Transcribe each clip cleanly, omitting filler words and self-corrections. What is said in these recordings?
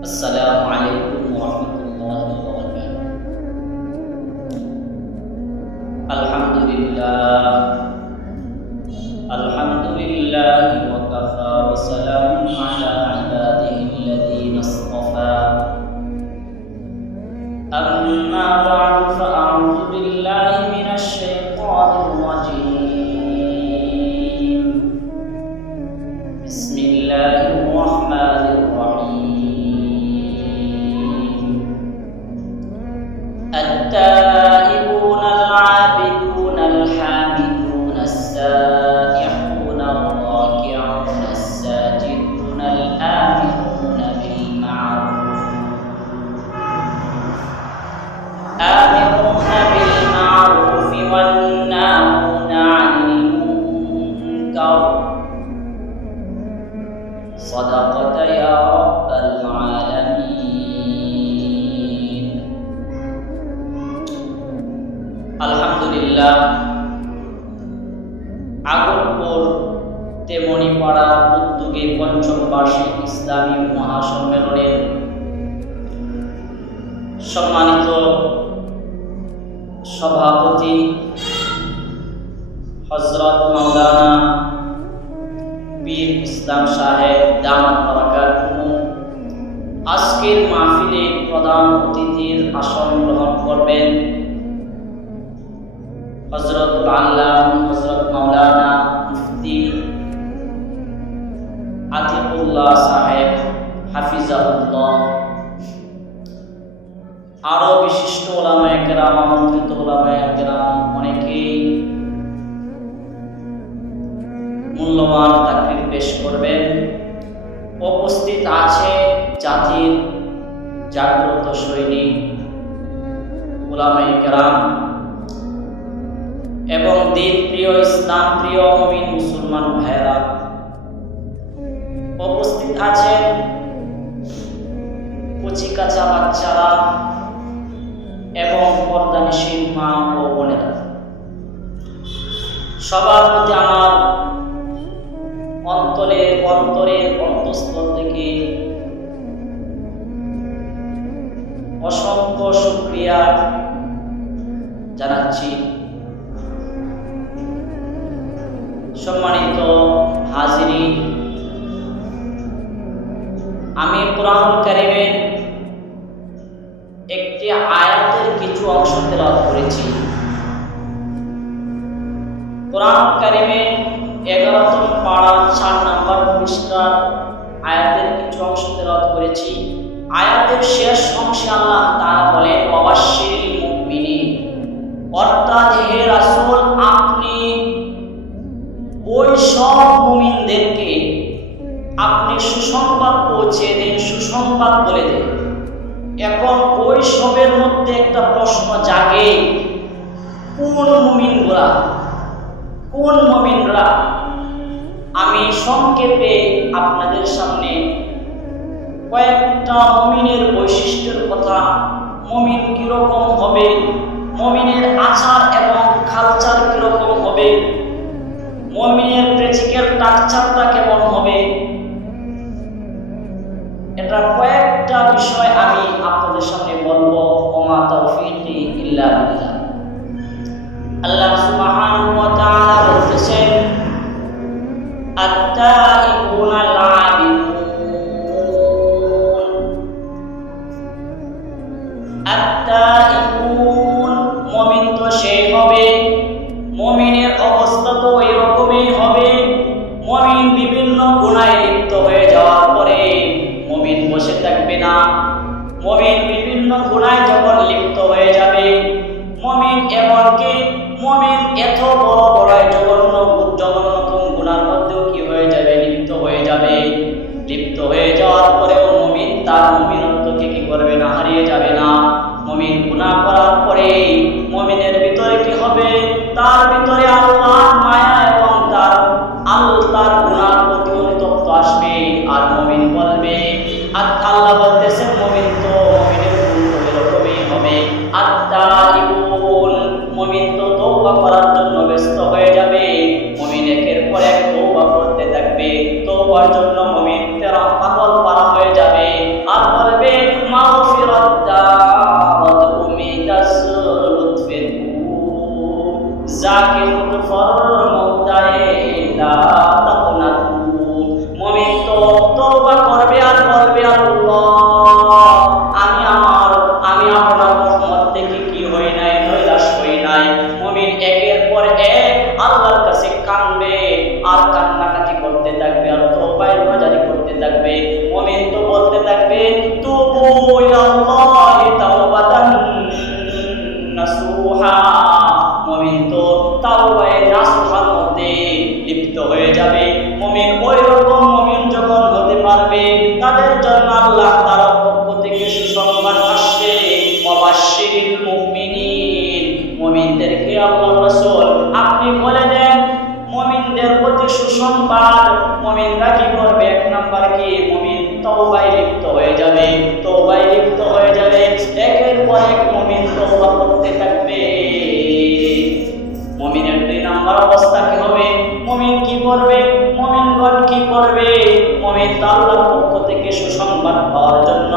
আসসালামু আলাইকুম ওয়া রাহমাতুল্লাহি ওয়া বারাকাতুহু। আলহামদুলিল্লাহ ওয়া কাফা ওয়া সালামুন আলা ইবাদিহিল্লাযীনা ইসতাফা। আম্মা বা'দু ফাআউযু বিল্লাহি মিনাশ শাইতানির রাজীম। বিসমিল্লাহির রাহমানির রাহিম। التائبون العابدون الحامدون السائحون الراكعون الساجدون الآمرون بالمعروف والناهون عن المنكر. صدقت يا رب العالمين. আলহামদুলিল্লাহ, আগরপুর তেমনিপাড়া উদ্যোগে পঞ্চম বার্ষিক ইসলামী মহাসম্মেলনের সম্মানিত সভাপতি হযরত মাওলানা পীর ইসলাম সাহেব দামাত বারাকাতুহু আজকের মাহফিলে প্রধান অতিথির আসন গ্রহণ করবেন। হযরত আল্লামা হযরত মাওলানা মুফতি আতিকুল্লাহ সাহেব হাফিজাহুল্লাহ, আরো বিশিষ্ট উলামায়ে কেরাম, আমন্ত্রিত উলামায়ে কেরাম অনেকেই মূল্যবান তাকরীর পেশ করবেন। উপস্থিত আছে জাতির জাগ্রত সৈনিক উলামায়ে কেরাম এবং দিন প্রিয়, ইসলাম প্রিয় মুমিন মুসলমান ভাইরা। উপস্থিত আছেন কচিকাঁচা বাচ্চারা এবং পর্দানিশীল মা ও বোনেরা। সবার প্রতি আমার অন্তরের অন্তঃস্থল থেকে অসংখ্য শুকরিয়া জানাচ্ছি। সম্মানিত হাজিরিন, আমি কুরআনুল কারীমের একটি আয়াতের কিছু অংশ তেলাওয়াত করেছি। কুরআনুল কারীমের 11তম পারা 4 নম্বর পৃষ্ঠার আয়াতের কিছু অংশ তেলাওয়াত করেছি। আয়াতের শেষ অংশে আল্লাহ তাআলা বলেন ওয়াবাশশিরিল মুমিনিন, অর্থাৎ হে রাসূল আপনি ওই সব মুমিনদেরকে আপনি সুসংবাদ পৌঁছে দিন, সুসংবাদ বলে দিন। এখন ওই সবের মধ্যে একটা প্রশ্ন জাগে, কোন মুমিনরা? আমি সংক্ষেপে আপনাদের সামনে কয়েকটা মুমিনের বৈশিষ্ট্যের কথা, মুমিন কিরকম হবে, মুমিনের আচার এবং কালচার কিরকম হবে, মুমিনের প্র্যাকটিক্যাল স্ট্রাকচারটা কেমন হবে, এটা কয়েকটা বিষয় আমি আপনাদের সামনে বলবো। ওমা তাওফীকি ইল্লা বিল্লাহ। আল্লাহ সুবহানাহু ওয়া তাআলা বলতেছেন আত-তাইবুনাল আবিদুন, মুমিন তো সেই হবে, মুমিনের অবস্থা তো এরকমই হবে। মুমিন বিভিন্ন গুনাহে লিপ্ত হয়ে যাওয়ার পরে মুমিন বসে থাকবে না। মুমিন বিভিন্ন গুনাহে যখন লিপ্ত হয়ে যাবে, মুমিন এমনকি মুমিন এত বড় বড় জঘন্যতম গুনার মধ্যেও কি হয়ে যাবে? লিপ্ত হয়ে যাবে। লিপ্ত হয়ে যাওয়ার পরেও মুমিন তার মুমিনত্বকে কি করবে না? হারিয়ে যাবে না। মুমিন গুনাহ করার পরে মুমিনের ভিতরে কি হবে? তার ভিতরে আল্লাহর মায়া এবং তার গুনার প্রতি অনুতপ্ত আসবে। আর মুমিন বলবে, আল্লাহ বলতেছেন মুমিনের গুণ তো এরকমই হবে। আত-তাইবুন, মুমিন তো তওবা করার জন্য ব্যস্ত হয়ে যাবে। মুমিন একের পর এক তওবা করতে থাকবে। তওবার জন্য মুমিন পাগল পারা হয়ে যাবে। আর বলে আল্লাহ তাআলার পক্ষ থেকে সুসংবাদ আসছে, ওয়াবাশশিরিল মুমিনিন, মুমিনদেরকে আল্লাহর রাসূল আপনি বলে দেন মুমিনদের প্রতি সুসংবাদ। মুমিনরা কি করবে? এক নাম্বার কি? মুমিন তওবায় লিপ্ত হয়ে যাবে, তওবায় লিপ্ত হয়ে যাবে, একের পর এক মুমিন তওবা করতে থাকবে। মুমিনের দুই নাম্বার অবস্থা কি হবে? মুমিন কি করবে? মুমিনগণ কি করবে? মুমিন আল্লাহর পক্ষ থেকে সুসংবাদ পাওয়ার জন্য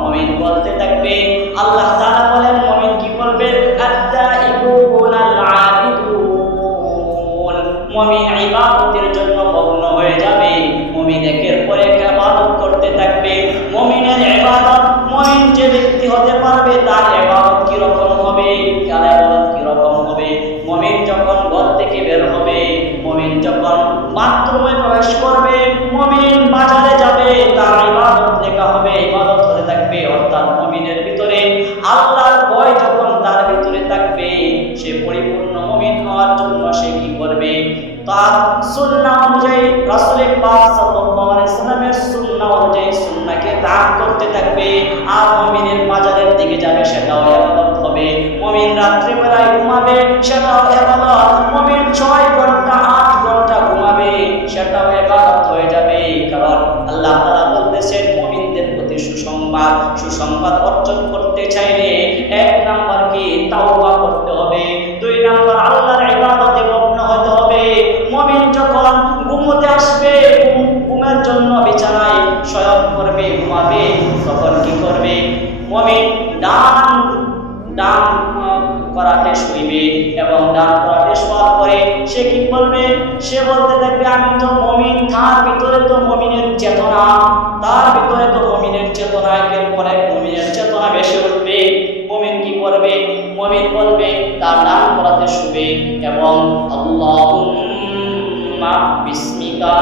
মুমিন বলতে থাকবে। আল্লাহ তাআলা বলেন মুমিন কি করবে? আত-তাইবুন আল-আবিদুন, মুমিন ইবাদতের জন্য মগ্ন হয়ে যাবে। মুমিন একের পর এক ইবাদত করতে থাকবে। মুমিনের ইবাদত, মুমিন যে ব্যক্তি হতে পারবে তার ইবাদত কি রকম হবে? তার ইবাদত কি রকম হবে? মুমিন যখন ঘর থেকে বের হবে, মুমিন যখন বাথরুমে প্রবেশ করবে, মুমিন বাজারে যাবে, তার ইবাদত লেখা হবে, ইবাদত হতে থাকবে। অর্থাৎ মুমিনের ভিতরে আল্লাহর ভয় যখন তার ভিতরে থাকবে, সে পরিপূর্ণ মুমিন হওয়ার জন্য সে কি করবে? তার সুন্নাহ অনুযায়ী, রাসূল পাক সাল্লাল্লাহু আলাইহি ওয়াসাল্লামের সুন্নাহ অনুযায়ী সুন্নাহকে দান করতে থাকবে। আর মুমিনের বাজারের দিকে যাবে, সেটাও ইবাদত হবে। মুমিন রাত্রি বেলায় ঘুমাবে, সেটাও ইবাদত। মুমিন 6 ঘন্টা 8 ঘন্টা ঘুমাবে, সেটাও ইবাদত হয়ে যাবে। কারণ আল্লাহ তাআলা বলতেছেন মুমিনদের প্রতি সুসংবাদ, সুসংবাদ অর্জন করতে চাইলে এক নাম্বার কি? তাওবা করতে হবে। দুই নাম্বার আল্লাহর ইবাদতে মগ্ন হতে হবে। মুমিন যখন ঘুমোতে আসবে, ঘুমের জন্য বিছানায় শয়ন করবে, ঘুমাবে, তখন কি করবে? মুমিন ডান করাতে শুইবে এবং ডান করাতে শোয়ার পরে সে কি বলবে? সে বলতে থাকবে আমি তো মুমিন, তার ভিতরে তো মুমিনের চেতনা, তার ভিতরে তো মুমিনের চেতনা, একের পর এক মুমিনের চেতনা বেশি উঠবে। মুমিন কি করবে? মুমিন বলবে, তার ডান করাতে শুবে এবং আল্লাহুম্মা বিসমিকা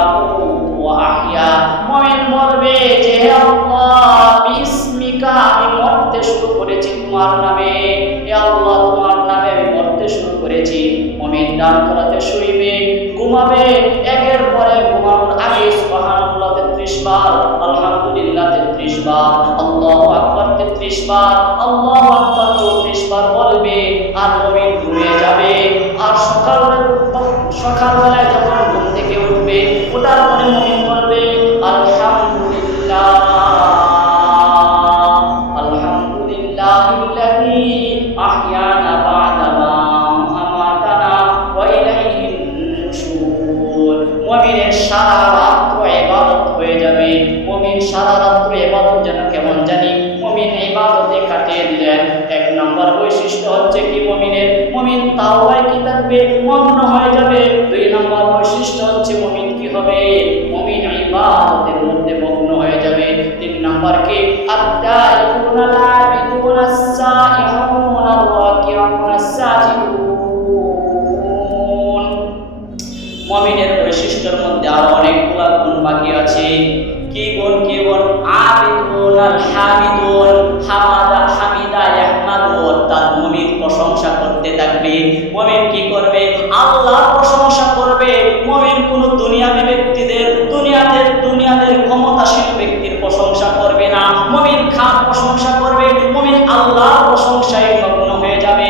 ওয়া আহইয়া, মুমিন বলবে যে হে আল্লাহ বিসমিকা, আমি মরতে শুরু করেছি তোমার নামে, হে আল্লাহ তোমার নামে আমি মরতে শুরু করেছি। মুমিন ডান করাতে শুইবে, ঘুমাবে, একের পরে ঘুমানোর আগে সুবহানাল্লাহ 33 বার, আলহামদুলিল্লাহ 33 বার, আল্লাহু আকবার 33 বার, আল্লাহু আকবার 34 বার বলবে। আর মুমিন ঘুমিয়ে যাবে। আর সকালবেলায় যখন ঘুম থেকে উঠবে, ওঠার পরে মুমিন বলবে আলহামদুলিল্লাহ, আলহামদুলিল্লাহিল্লাযী আহইয়ানা বা'দা মা আমাতানা ওয়া ইলাইহিন নুশুর। মুমিনের সারা রাত ইবাদত হয়ে যাবে। মুমিন সারা রাত ইবাদত যেন কেমন জানি মুমিন ইবাদতে কাটিয়ে দিলেন। এক নম্বর বৈশিষ্ট্য হচ্ছে কি মুমিনের? মুমিন তাওবায় কি থাকবে? মগ্ন হয়ে যাবে। দুই নম্বর বৈশিষ্ট্য হচ্ছে মুমিন কি হবে? মুমিন ইবাদতের মধ্যে মগ্ন হয়ে যাবে। তিন নম্বর কি? আত-তাইবুনা আল-আবিদুনা আস-সাইহুনা আর-রাকিউনা আস-সাজিদুন। মুমিনের বৈশিষ্ট্যের মধ্যে আরো অনেকগুলো গুণ বাকি আছে। কি গুণ? কি গুণ? আবিদুন আল-হামিদুন, হামিদা ইয়াহমাদু, অর্থাৎ মুমিন প্রশংসা করতে থাকবে। মুমিন কি করবে? আল্লাহর প্রশংসা করবে। মুমিন কোন দুনিয়াবী ব্যক্তিদের, দুনিয়াদের ক্ষমতাশীল ব্যক্তির প্রশংসা করবে না। মুমিন খাস প্রশংসা করবে। মুমিন আল্লাহর প্রশংসায় মগ্ন হয়ে যাবে।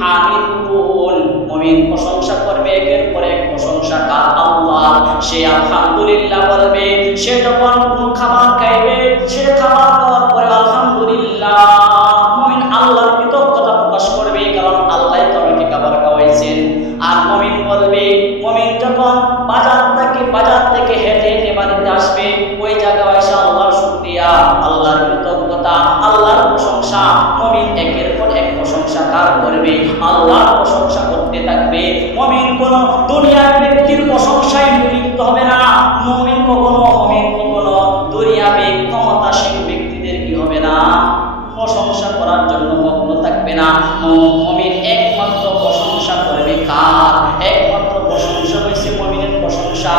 হামিদুন, মুমিন প্রশংসা করবে, একের পর এক প্রশংসা কার? আল্লাহ। সে আলহামদুলিল্লাহ বলবে। সে যখন কোনো খাবার খাইবে, সে খাবার খাওয়ার পরে আলহামদুলিল্লাহ, মুমিন আল্লাহর কৃতজ্ঞতা প্রকাশ করবে, কারণ আল্লাহ তো আমাকে খাবার খাওয়াইছেন। আর মুমিন বলবে, মুমিন যখন বাজার থেকে হেঁটে হেঁটে বাড়িতে আসবে, ওই জায়গায় এসে আল্লাহর শুকরিয়া, আল্লাহর কৃতজ্ঞতা, আল্লাহর প্রশংসা, মুমিন একের পর এক প্রশংসা কার করবে? আল্লাহর প্রশংসা করতে থাকবে। মুমিন কোন দুনিয়ার ব্যক্তির প্রশংসায় লিপ্ত হবে না। মুমিন কখনো দুনিয়াবী ক্ষমতাশীল ব্যক্তিদের কি হবে না? প্রশংসা করার জন্য মগ্ন থাকবে না। মুমিন একমাত্র প্রশংসা করবে কার? একমাত্র প্রশংসা হয়েছে মুমিনের প্রশংসা,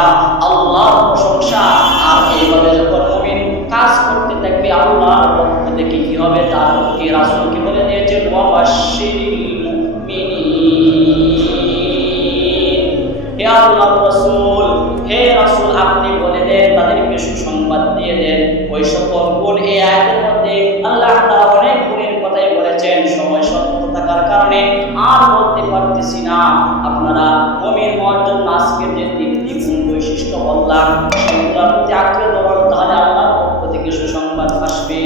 আল্লাহর প্রশংসা। আর এইভাবে যখন মুমিন কাজ করতে থাকবে, আল্লাহর পক্ষ থেকে কি হবে? তার প্রতি রাসূল কি বলে দিয়েছেন? ওয়াবাশশিরিল মুমিনিন। হে আল্লাহর রাসূল, হে রাসূল, আপনি বলে দেন, তাদেরকে সুসংবাদ দিয়ে দেন, ওই সকল গুণ এই আয়াতের মধ্যে আল্লাহ তাআলা অনেক গুণের কথাই বলেছেন। সময় স্বল্প থাকার কারণে আর বলতে পারতেছি না। আপনারা মুমিন হওয়ার জন্য আজকের যে তিনটি গুণ বৈশিষ্ট্য বললাম সেগুলোর প্রতি আঁকড়ে ধরুন, তাহলে আল্লাহর পক্ষ থেকে সুসংবাদ আসবে।